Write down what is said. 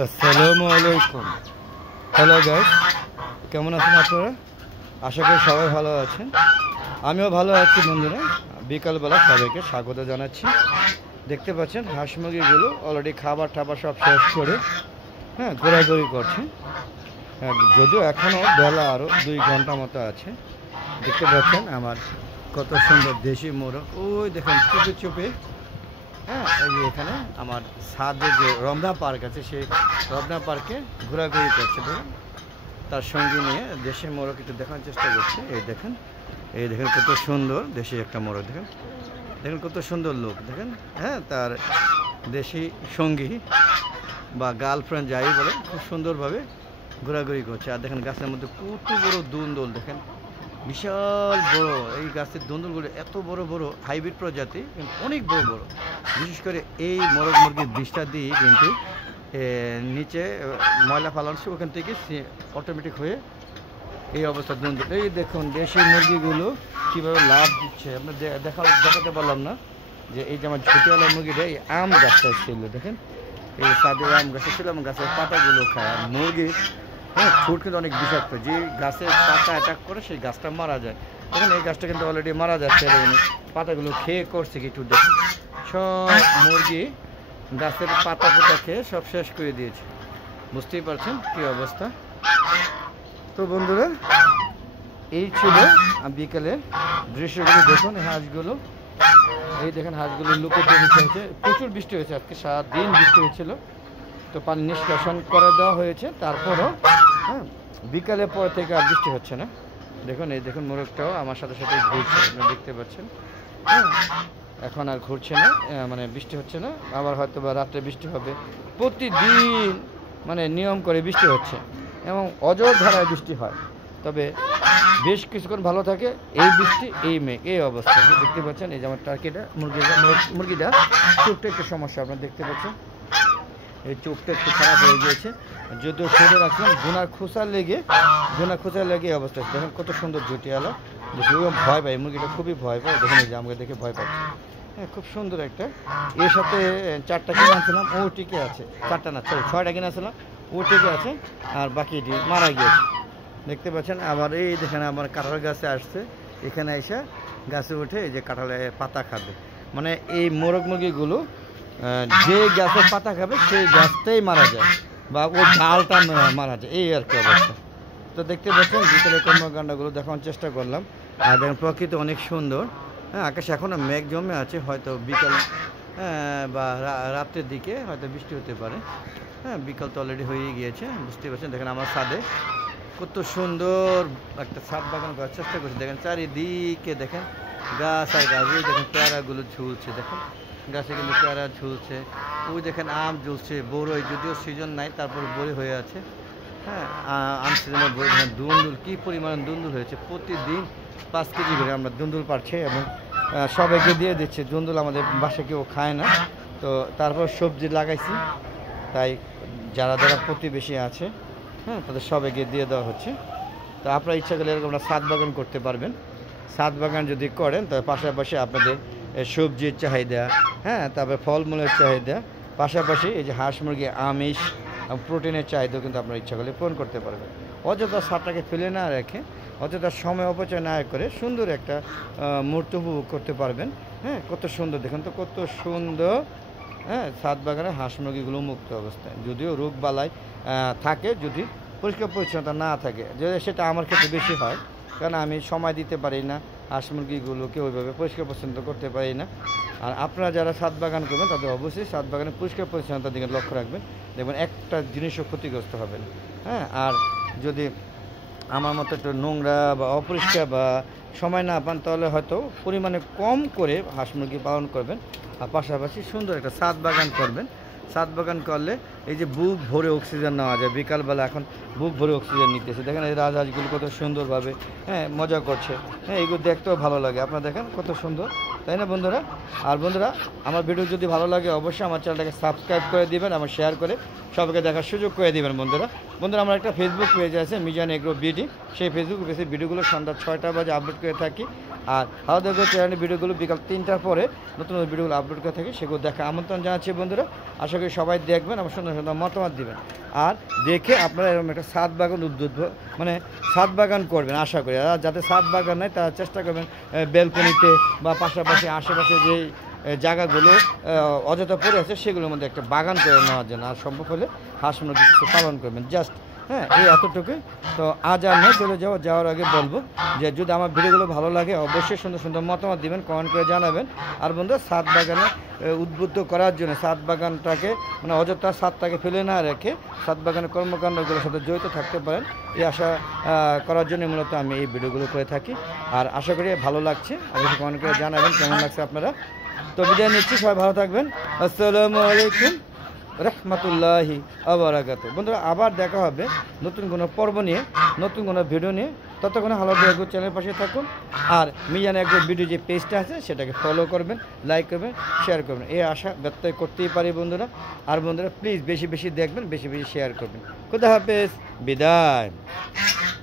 আসসালামু আলাইকুম। Hello guys, কেমন আছেন আপনারা? আশা করি সবাই ভালো আছেন। আমিও ভালো আছি বন্ধুরা। বিকালবেলা সবাইকে স্বাগত জানাচ্ছি। দেখতে পাচ্ছেন হাঁস মুরগিগুলো অলরেডি খাবার টাবার সব শেষ করে ঘোরাঘুরি করছে। যদিও এখনও বেলা আরও 2 ঘন্টা মতো আছে। দেখতে পাচ্ছেন আমার কত সুন্দর দেশি মোরগ, ওই দেখেন চুপে চুপে। এই যে এখানে আমার ছাদে যে রমনা পার্ক আছে, সেই রমনা পার্কে ঘোরাঘুরি করছে। দেখুন তার সঙ্গে নিয়ে দেশি মোরগ একটু দেখানোর চেষ্টা করছে। এই দেখেন কত সুন্দর দেশি একটা মোরগ। দেখেন দেখেন কত সুন্দর লোক। দেখেন তার দেশি সঙ্গী বা গার্লফ্রেন্ড যাই বলে, খুব সুন্দরভাবে ঘোরাঘুরি করছে। আর দেখেন গাছের মধ্যে কত বড় দুন্দল, দেখেন বিশাল বড়। এই গাছের দুন্দলগুলো এত বড় বড়, হাইব্রিড প্রজাতি, কিন্তু অনেক বড় বড়। বিশেষ করে এই মোরগ মুরগির বিষটা দিয়ে কিন্তু নিচে ময়লা ফালানো, ওখান থেকে অটোমেটিক হয়ে এই অবস্থা দুন্দল। এই দেখুন দেশি মুরগিগুলো কীভাবে লাভ দিচ্ছে। আপনার দেখাতে পারলাম না যে এই যে আমার ঝুটিওয়ালা মুরগিটা এই আম গাছটা ছিল। দেখেন এই সাদে আম গাছটা ছিল, আমার গাছের পাতাগুলো খায়। আর মুরগি ঠোঁট কিন্তু অনেক বিষাক্ত, যে গাছের পাতা অ্যাটাক করে সেই গাছটা মারা যায়। দেখুন এই গাছটা কিন্তু অলরেডি মারা যাচ্ছে, পাতাগুলো খেয়ে করছে কি একটু দেখুন। সব মুরগি গাছের পাতা পোতা খেয়ে সব শেষ করে দিয়েছে। বুঝতেই পারছেন কি অবস্থা। তো বন্ধুরা, এই ছিল বিকেলের দৃশ্যগুলো। দেখুন হাঁসগুলো, এই দেখেন হাঁসগুলো লুকোতে হয়েছে। প্রচুর বৃষ্টি হয়েছে, আজকে সারাদিন বৃষ্টি হয়েছিল। তো পানি নিষ্কাশন করে দেওয়া হয়েছে, তারপরও বিকালের পর থেকে আর বৃষ্টি হচ্ছে না। দেখুন এই দেখুন মোরগটাও আমার সাথে সাথে ঘুরছে, আপনি দেখতে পাচ্ছেন। এখন আর ঘুরছে না, মানে বৃষ্টি হচ্ছে না। আবার হয়তো বা রাত্রে বৃষ্টি হবে। প্রতিদিন মানে নিয়ম করে বৃষ্টি হচ্ছে এবং অজর ধারায় বৃষ্টি হয়। তবে বেশ কিছুক্ষণ ভালো থাকে, এই বৃষ্টি এই মেঘ এই অবস্থা। দেখতে পাচ্ছেন এই যে আমার টার্কিটা মুরগিটা চোখটা একটু সমস্যা, আপনারা দেখতে পাচ্ছেন। এই চোখটা একটু খারাপ হয়ে গিয়েছে, যদিও ছেড়ে রাখলাম। গোনার খোঁচা লেগে এই অবস্থা। দেখেন কত সুন্দর জুটিয়ালা, ভয় পায় মুরগিটা, খুবই ভয় পায়। দেখুন এই যে আমাকে দেখে ভয় পাচ্ছে। খুব সুন্দর একটা। এর সাথে 4টা কিনে আনছিলাম, ও টিকে আছে। 4টা না, 6টা কিনে আনছিলাম, ও টিকে আছে। আর বাকিটি মারা গিয়েছে। দেখতে পাচ্ছেন। আবার এই দেখেন আমার কাঁঠাল গাছে আসছে, এখানে এসে গাছে উঠে এই যে কাঁঠালের পাতা খাবে। মানে এই মোরগ মুরগিগুলো যে গাছের পাতা খাবে সেই গাছটাই মারা যায়, বা ওই ডালটা মারা যায়, এই আর কি অবস্থা। তো দেখতে পাচ্ছেন বিকেলের কর্মকাণ্ডগুলো দেখানোর চেষ্টা করলাম। আর দেখেন প্রকৃতি অনেক সুন্দর। আকাশে এখনও মেঘ জমে আছে, হয়তো বিকাল বা রাত্রের দিকে হয়তো বৃষ্টি হতে পারে। বিকাল তো অলরেডি হয়ে গিয়েছে, বুঝতে পারছেন। দেখেন আমার ছাদে কত সুন্দর একটা ছাদ বাগান করার চেষ্টা করছি। দেখেন চারিদিকে দেখেন গাছ আর গাছ। ওই দেখেন পেয়ারাগুলো ঝুলছে, দেখেন গাছে কিন্তু পেয়ারা ঝুলছে। ওই দেখেন আম ঝুলছে, বড়ই, যদিও সিজন নাই তারপর বড়ি হয়ে আছে। আম সিজনের বড়ি। দেখেন দুন্দুল, কী পরিমাণ দুন্দুল হয়েছে। প্রতিদিন 5 কেজি করে আমরা দুন্দুল পাচ্ছি এবং সবাইকে দিয়ে দিচ্ছে। দুন্দুল আমাদের বাসায় কেউ খায় না, তো তারপর সবজি লাগাইছি, তাই যারা যারা প্রতিবেশী আছে তাদের সবাইকে দিয়ে দেওয়া হচ্ছে। তো আপনারা ইচ্ছা করলে এরকম ছাদ বাগান করতে পারবেন। ছাদ বাগান যদি করেন তবে পাশাপাশি আপনাদের সবজির চাহিদা, তারপরে ফলমূলের চাহিদা, পাশাপাশি এই যে হাঁস মুরগি আমিষ প্রোটিনের চাহিদাও কিন্তু আপনারা ইচ্ছা করলে পূরণ করতে পারবেন। অযথা ছাদটাকে ফেলে না রেখে, অযথা সময় অপচয় না করে সুন্দর একটা মুহূর্ত উপভোগ করতে পারবেন। কত সুন্দর দেখুন তো, কত সুন্দর। ছাদ বাগানে হাঁস মুরগিগুলো মুক্ত অবস্থায়, যদিও রোগ বালাই থাকে, যদি পরিষ্কার পরিচ্ছন্নতা না থাকে, যদি সেটা আমার ক্ষেত্রে বেশি হয়, কারণ আমি সময় দিতে পারি না, হাঁস মুরগিগুলোকে ওইভাবে পরিষ্কার পরিচ্ছন্ন করতে পারি না। আর আপনারা যারা ছাদ বাগান করবেন তাদের অবশ্যই ছাদ বাগানে পরিষ্কার পরিচ্ছন্নতার দিকে লক্ষ্য রাখবেন, দেখবেন একটা জিনিসও ক্ষতিগ্রস্ত হবে না। আর যদি আমার মতো একটু নোংরা বা অপরিষ্কার বা সময় না পান, তাহলে হয়তো পরিমাণে কম করে হাঁস মুরগি পালন করবেন। আর পাশাপাশি সুন্দর একটা ছাদ বাগান করবেন। ছাদ বাগান করলে এই যে বুক ভরে অক্সিজেন নেওয়া যায়। বিকালবেলা এখন বুক ভরে অক্সিজেন নিতেছে। দেখেন এই রাজহাঁসগুলো কত সুন্দরভাবে মজা করছে। এগুলো দেখতেও ভালো লাগে। আপনারা দেখেন কত সুন্দর তাই না বন্ধুরা? আর বন্ধুরা, আমার ভিডিও যদি ভালো লাগে অবশ্যই আমার চ্যানেলটাকে সাবস্ক্রাইব করে দিবেন, আমার শেয়ার করে সবাইকে দেখার সুযোগ করে দিবেন বন্ধুরা। আমার একটা ফেসবুক পেজ আছে মিজান এগ্রো বিডি, সেই ফেসবুক পেজে ভিডিওগুলো সন্ধ্যা 6টা বাজে আপলোড করে থাকি। আর হাওয়া দেখো চ্যানেলের ভিডিওগুলো বিকাল 3টার পরে নতুন নতুন ভিডিওগুলো আপলোড করে থাকি, সেগুলো দেখা আমন্ত্রণ জানাচ্ছি বন্ধুরা। আশা করি সবাই দেখবেন, আমার সুন্দর সুন্দর মতামত দিবেন, আর দেখে আপনারা এরকম একটা ছাদ বাগান মানে ছাদ বাগান করবেন আশা করি। আর যাতে ছাদ বাগান নেয় তারা চেষ্টা করবেন ব্যালকনিতে বা পাশাপাশি আশেপাশে যেই জায়গাগুলো অযথা পড়ে আছে সেগুলোর মধ্যে একটা বাগান করে নেওয়ার জন্য, আর সম্ভব হলে হাঁস মুরগি কিছু পালন করবেন জাস্ট। হ্যাঁ, এই এতটুকুই। তো আজ আর নয়, চলে যাওয়ার আগে বলবো যে যদি আমার ভিডিওগুলো ভালো লাগে অবশ্যই সুন্দর সুন্দর মতামত দিবেন, কমেন্ট করে জানাবেন। আর বন্ধুরা, ছাদ বাগানে উদ্বুদ্ধ করার জন্য ছাদ বাগানটাকে মানে অযথা ছাদটাকে ফেলে না রেখে ছাদ বাগানের কর্মকাণ্ডগুলোর সাথে জড়িত থাকতে পারেন, এই আশা করার জন্য মূলত আমি এই ভিডিওগুলো করে থাকি। আর আশা করি ভালো লাগছে, অবশ্যই কমেন্ট করে জানাবেন কেমন লাগছে আপনারা। তো বিদায় নিচ্ছি, সবাই ভালো থাকবেন। আসসালামু আলাইকুম রহমতুল্লাহি আবরাকাতুহু। বন্ধুরা, আবার দেখা হবে নতুন কোনো পর্ব নিয়ে, নতুন কোনো ভিডিও নিয়ে। ততক্ষণে হাওয়া এগ্রো চ্যানেলের পাশে থাকুন, আর মিজান এগ্রো ভিডিও যে পেজটা আছে সেটাকে ফলো করবেন, লাইক করবেন, শেয়ার করবেন, এই আশা ব্যক্ত করতেই পারি বন্ধুরা। আর বন্ধুরা, প্লিজ বেশি বেশি দেখবেন, বেশি বেশি শেয়ার করবেন। খুদা হাফেজ, বিদায়।